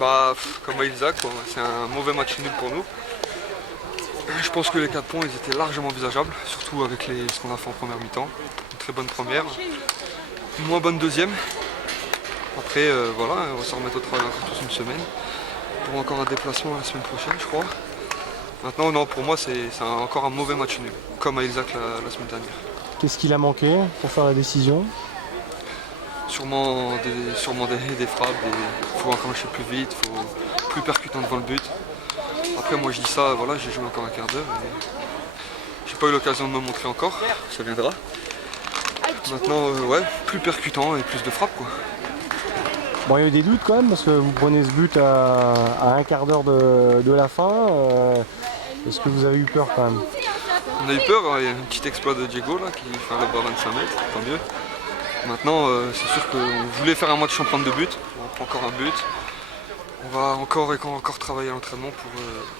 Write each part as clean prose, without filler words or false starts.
Comme à Ilzac, quoi. C'est un mauvais match nul pour nous. Je pense que les 4 points ils étaient largement envisageables, surtout avec ce qu'on a fait en première mi-temps. Une très bonne première, une moins bonne deuxième. Après, voilà, on va se remettre au travail encore toute une semaine. Pour encore un déplacement la semaine prochaine, je crois. Maintenant, non, pour moi, c'est encore un mauvais match nul, comme à Ilzac la semaine dernière. Qu'est-ce qu'il a manqué pour faire la décision? Sûrement des frappes, il faut encore marcher plus vite, il faut plus percutant devant le but. Après, moi je dis ça, voilà, j'ai joué encore un quart d'heure. J'ai pas eu l'occasion de me montrer encore, ça viendra. Maintenant, ouais, plus percutant et plus de frappes, quoi. Bon, il y a eu des doutes quand même, parce que vous prenez ce but à un quart d'heure de la fin. Est-ce que vous avez eu peur quand même? On a eu peur, il y a un petit exploit de Diego là, qui fait un là-bas 25 mètres, tant mieux. Maintenant, c'est sûr qu'on voulait faire un match sans prendre de but, on prend encore un but. On va encore travailler à l'entraînement pour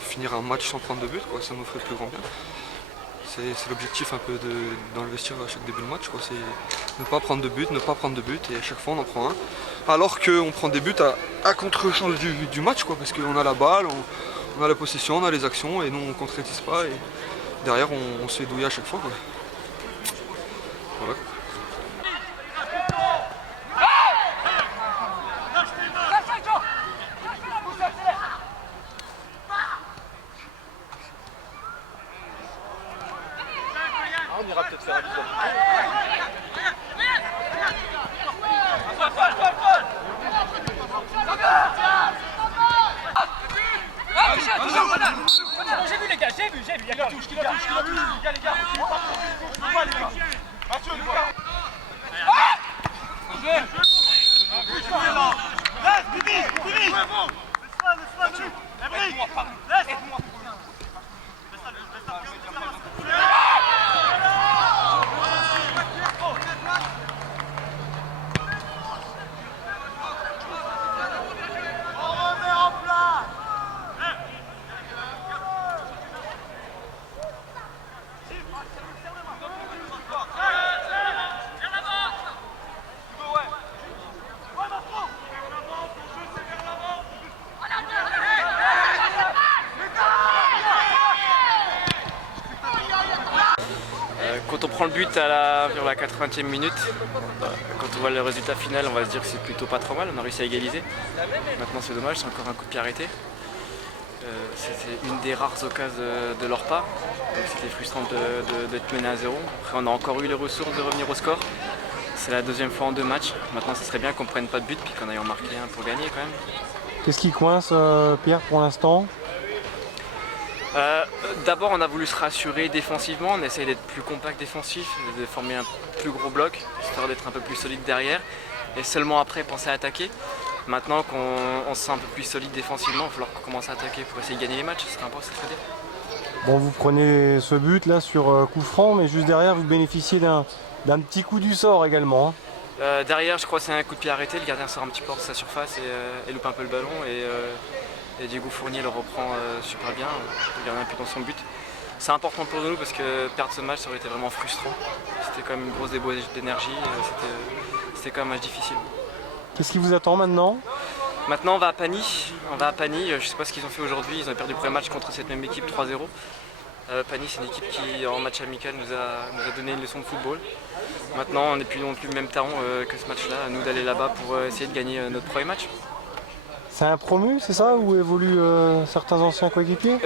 finir un match sans prendre de but, quoi. Ça nous ferait le plus grand bien. C'est l'objectif un peu dans le vestiaire à chaque début de match, quoi. C'est ne pas prendre de but, et à chaque fois on en prend un. Alors qu'on prend des buts à contre-champ du match, quoi, parce qu'on a la balle, on a la possession, on a les actions et nous on ne concrétise pas et derrière on se fait douiller à chaque fois, quoi. Voilà. On ira peut-être faire un épisode. J'ai vu les gars, j'ai vu, il y a qui touche, les gars, les gars. Mathieu, laisse, Bibi. Quand on prend le but vers la 80e minute, quand on voit le résultat final, on va se dire que c'est plutôt pas trop mal, on a réussi à égaliser. Maintenant c'est dommage, c'est encore un coup de pied arrêté. C'était une des rares occasions de leur part, donc c'était frustrant d'être mené à 0. Après on a encore eu les ressources de revenir au score. C'est la deuxième fois en 2 matchs, maintenant ce serait bien qu'on prenne pas de but puis qu'on aille en marquer un pour gagner quand même. Qu'est-ce qui coince, Pierre, pour l'instant? D'abord on a voulu se rassurer défensivement, on essaye d'être plus compact défensif, de former un plus gros bloc, histoire d'être un peu plus solide derrière, et seulement après penser à attaquer. Maintenant qu'on se sent un peu plus solide défensivement, il va falloir qu'on commence à attaquer pour essayer de gagner les matchs, ce serait important, c'est très bien. Bon, vous prenez ce but là sur coup franc, mais juste derrière vous bénéficiez d'un petit coup du sort également. Derrière je crois que c'est un coup de pied arrêté, le gardien sort un petit peu hors de sa surface et loupe un peu le ballon. Et Diego Fournier le reprend super bien, le gardien appuie dans son but. C'est important pour nous parce que perdre ce match ça aurait été vraiment frustrant. C'était quand même une grosse débauche d'énergie, c'était quand même un match difficile. Qu'est-ce qui vous attend maintenant? Maintenant on va à Pagny, je ne sais pas ce qu'ils ont fait aujourd'hui, ils ont perdu le premier match contre cette même équipe 3-0. Pagny c'est une équipe qui en match amical nous a donné une leçon de football. Maintenant on n'est plus non plus le même talent que ce match-là, à nous d'aller là-bas pour essayer de gagner notre premier match. C'est un promu, c'est ça? Où évoluent certains anciens coéquipiers?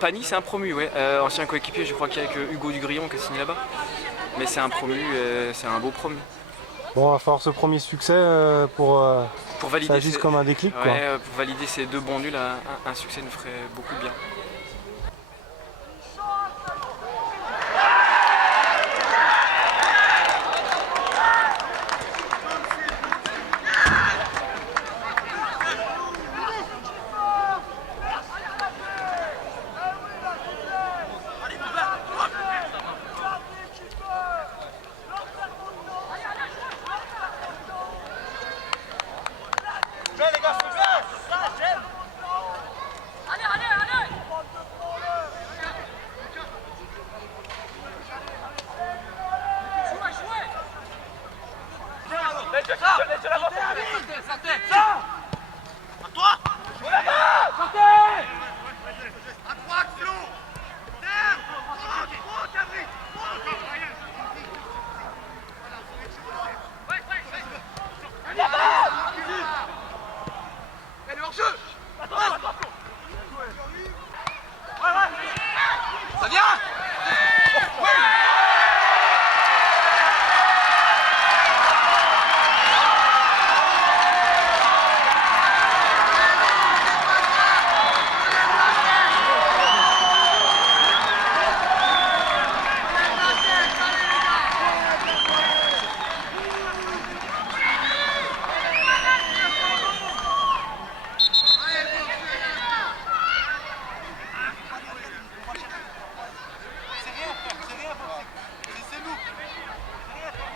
Pagny c'est un promu, ouais. Ancien coéquipier, je crois qu'il y a que Hugo Dugrillon qui a signé là-bas. Mais c'est un promu, c'est un beau promu. Bon, il va falloir ce premier succès pour valider ça agisse comme un déclic, quoi. Ouais, pour valider ces 2 bons nuls, un succès nous ferait beaucoup de bien.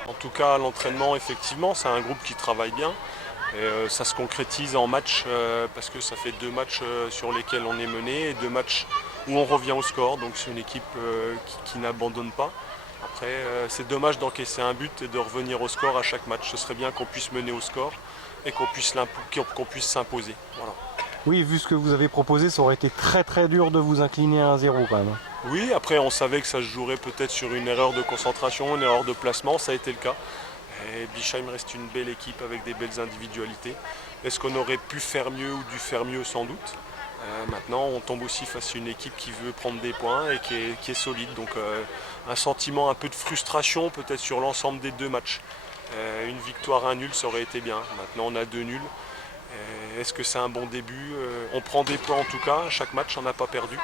En tout cas, l'entraînement, effectivement, c'est un groupe qui travaille bien. Et ça se concrétise en match parce que ça fait 2 matchs sur lesquels on est mené et 2 matchs où on revient au score. Donc c'est une équipe qui n'abandonne pas. Après, c'est dommage d'encaisser un but et de revenir au score à chaque match. Ce serait bien qu'on puisse mener au score et qu'on puisse s'imposer. Voilà. Oui, vu ce que vous avez proposé, ça aurait été très très dur de vous incliner à 1-0 quand même. Oui, après on savait que ça se jouerait peut-être sur une erreur de concentration, une erreur de placement, ça a été le cas. Et Bischheim reste une belle équipe avec des belles individualités. Est-ce qu'on aurait pu faire mieux ou dû faire mieux? Sans doute. Maintenant, on tombe aussi face à une équipe qui veut prendre des points et qui est solide. Donc un sentiment un peu de frustration peut-être sur l'ensemble des 2 matchs. Une victoire, un nul, ça aurait été bien. Maintenant, on a 2 nuls. Est-ce que c'est un bon début? On prend des points en tout cas, chaque match on n'a pas perdu.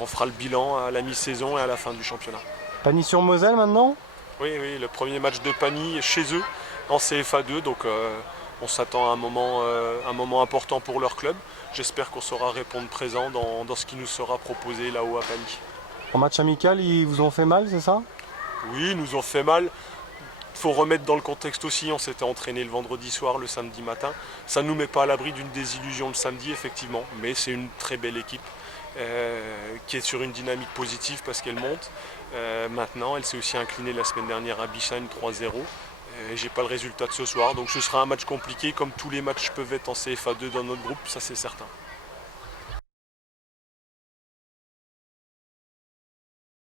On fera le bilan à la mi-saison et à la fin du championnat. Pagny-sur-Moselle maintenant? Oui, le premier match de Pagny chez eux en CFA2, donc on s'attend à un moment important pour leur club. J'espère qu'on saura répondre présent dans ce qui nous sera proposé là-haut à Pagny. En match amical, ils vous ont fait mal, c'est ça? Oui, ils nous ont fait mal. Il faut remettre dans le contexte aussi, on s'était entraîné le vendredi soir, le samedi matin. Ça ne nous met pas à l'abri d'une désillusion le samedi, effectivement, mais c'est une très belle équipe qui est sur une dynamique positive parce qu'elle monte. Maintenant, elle s'est aussi inclinée la semaine dernière à Bischheim 3-0. J'ai pas le résultat de ce soir, donc ce sera un match compliqué, comme tous les matchs peuvent être en CFA2 dans notre groupe, ça c'est certain.